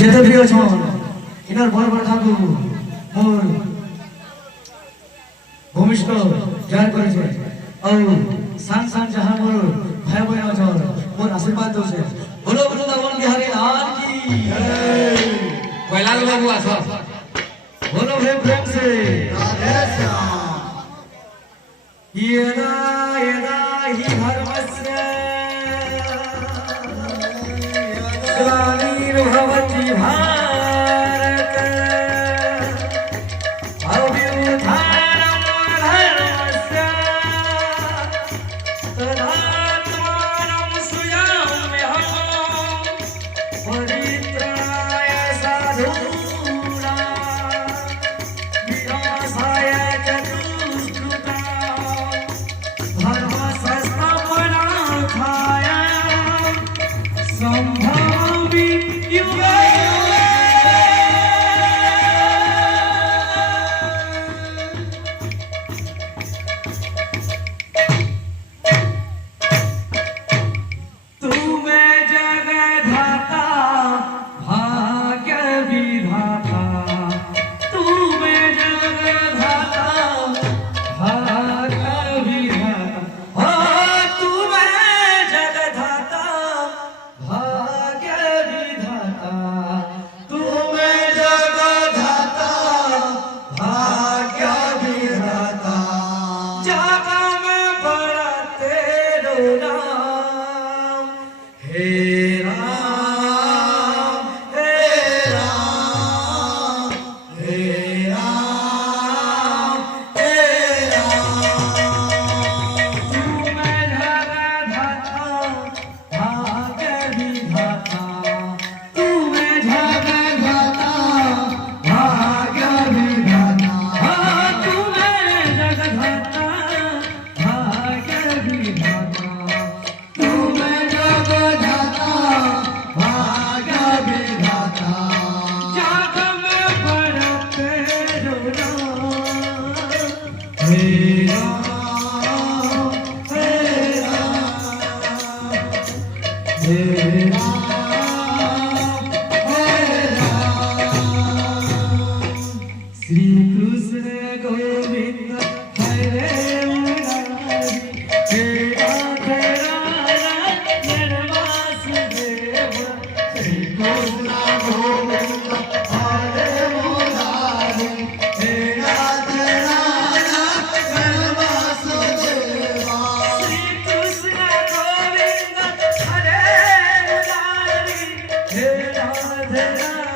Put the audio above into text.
যেতে প্রিয় জন এনার বড় বড় ঠাকুর মোর ভূমিষ্ঠ জয় করেছে और सान सान जहां मोर भाई बहन अछन मोर आशीर्वाद दोसे बोलो वृंदावन बिहारी लाल की जय कैलाश बाबू आसो बोलो हे प्रेम से राधे श्याम येदा येदा ही धर्मस्य ग्लानिर्भवति भारत अभ्युत्थानं धर्मस्य तदात्मानं सुयाम्यहम् परित्राणाय साधूनां विनाशाय च दुष्कृतां धर्मसंस्थापनार्थाय सम्भवामि युगे तू मैं जगधाता भाग्य विधाता तू मैं जगधाता भाग्य विधाता तू मैं जगधाता भाग्य विधाता तू मैं जगधाता भाग्य विधाता जग में बड़ा तेरो नाम हे राम हे राम हे राम हे राम तू मैं जगधाता भाग्य विधाता तू मैं जगधाता भाग्य विधाता तू मैं जगधाता भाग्य विधाता तू मैं जगधाता भाग्य विधाता जग में बड़ा तेरो नाम हे राम हे राम हे राम हे राम श्री कृष्ण गोविंद हरे मुरारी हे राधे राधा नरवासुदेव श्री कृष्ण गोविंद हरे मुरारी हे राधे राधा नरवासुदेव श्री कृष्ण गोविंद हरे मुरारी हे राधे राधा